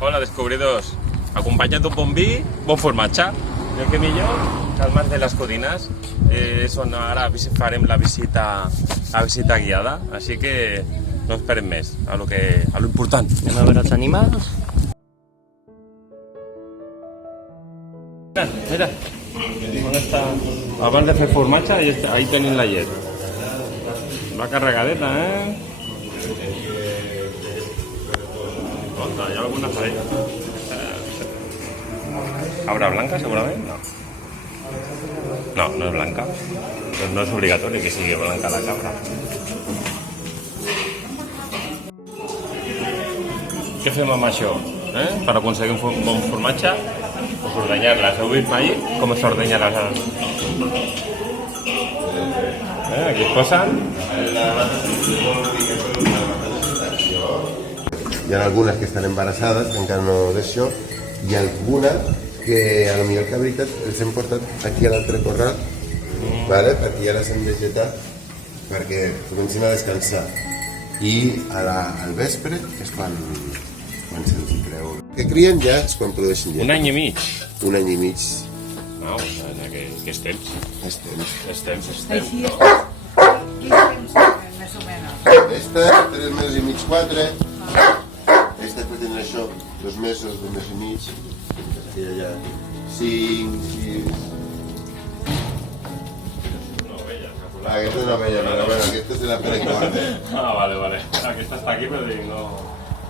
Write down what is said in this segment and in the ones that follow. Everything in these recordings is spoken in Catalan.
Hola, descobridors. Acompanyat d'un bon vi, bon formatge. I el que millor, que al Mas de les Codines és on ara farem la visita guiada. Així que no esperem més, a lo important. Anem a veure els animals. Mira, on està? Abans de fer formatge, ahí tenim la llet. Va carregadeta, Hi ha alguna farella? Cabra blanca, segurament? No. No és blanca. No és obligatori que sigui blanca la cabra. Què fem amb això? Per aconseguir un bon formatge? Pues ordenyar-les. Heu vist mai com s'ordenya les... Aquí es posen. Hi ha algunes que estan embarassades, que encara no d'això, i algunes que a lo millor que la veritat els hem portat aquí a l'altre corral, vale? Perquè ja les hem vegetat perquè comencin a descansar. I al vespre és quan se'ls creu. Que crien ja és quan produeixen llet. Un any i mig. Un any i mig. No, que és temps. És temps. És temps. Així és. Quin temps, més o menys? Esta, 3 mesos i mig, 4. Esta pot tenir això, 2 mesos, 2 mesos i mig. Aquella ja 5, 6... Aquesta és una ovella, però bueno, aquesta és de la precorda. Vale. Aquesta està aquí, però dic, no...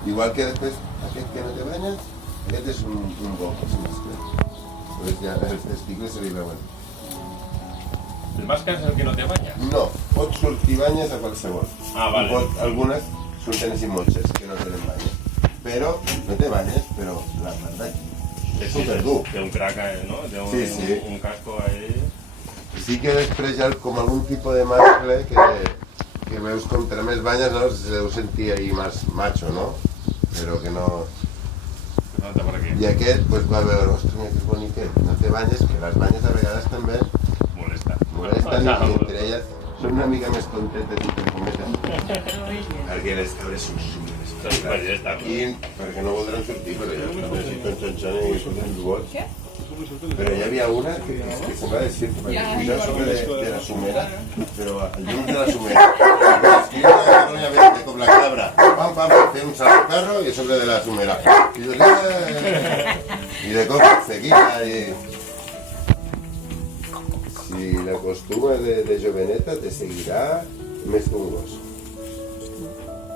Igual que després, aquest que no té banyes, aquest és un bo, si mascle. Pues ja els testicles se li veuen. El mascle és el que no té banya? No, pot sortir banyes a qualsevol. Vale. Algunes surten així motxes, que no tenen banyes. Però, no té banyes, però la part d'aquí és superdur. Té un crac, no? Té un casco ahí... Sí que després hi ha com algun tipus de mascle que veus com té més banyes, no? Se deu sentir ahí més macho, no? Però que no... No està per aquí. I aquest, pues, va veure, ostres, mira que boniquet, no té banyes, que les banyes a vegades també molesten i entre elles són una mica més tontetes i pericometes. Perquè les cabres són súmers. I perquè no voldran sortir, però ja necessiten xonxant i surten bots. Però hi havia una que semblava de circ, perquè pujava sobre de la somera, però al llum de la somera. Es que jo a Catalunya veig com la cabra, pam, fer un salt carro i a sobre de la somera. I de cop se quita i... Si l'acostumes de joveneta te seguirà més que un gos.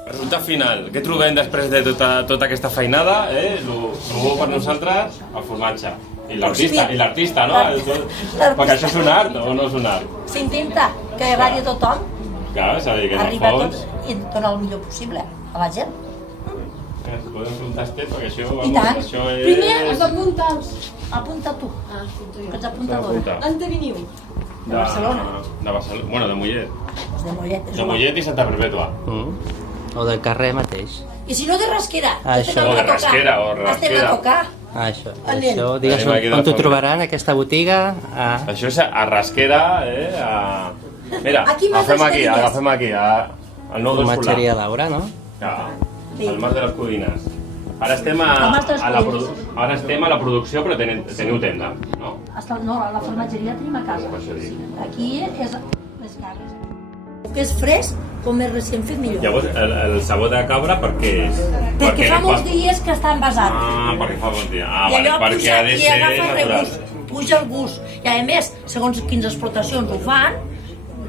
Resultat final. Què trobem després de tota aquesta feinada? El bo per nosaltres, el formatge. I l'artista, no? Perquè això és un art o no és un art? S'intenta que agradi a tothom, Clar, és a dir, que en el arribar a fons... tots i donar el millor possible a la gent. Es poden fer un tastet perquè això... I tant. Això és... Primer has d'apuntar els... Apunta tu, apunto que jo. ets apuntadora. D'on te veniu? De Barcelona. De Barcelona. Bueno, de Mollet. De Mollet. De Mollet i Santa Perpètua. O del carrer mateix. I si no de Rasquera, Això. O de Rasquera, o estem Rasquera. a tocar. Això, Anem. digues Anem aquí de on t'ho fora. trobaran, aquesta botiga. Això és a Rasquera, Mira, Aquí més agafem aquí, al nou del Solà. Formatgeria Laura, no? Sí. Al Mas de les Codines. Ara estem Al Mas de les Codines. Ara estem a la producció, però teniu tenda, no? No, la formatgeria tenim a casa. Per això dic. Aquí és les cabres. Que és fresc, com és recient fet, millor. Llavors, el sabó de cabra per què és? Perquè fa molts dies que està envasat. Perquè fa molts dies. I Vale, allò perquè puja, ha de i ser agafa el natural. regust, puja el gust. I a més, segons quines explotacions ho fan,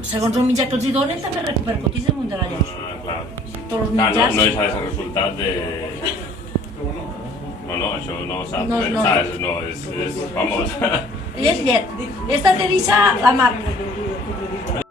segons el mitjà que els hi donen, també repercutís damunt de la llet. Clar. Tots els Clar, mitjans... no deixa de ser resultat de... No, això no s'ha No, pensat, no, és... Vamos. I és llet. Esta te deixa la marca.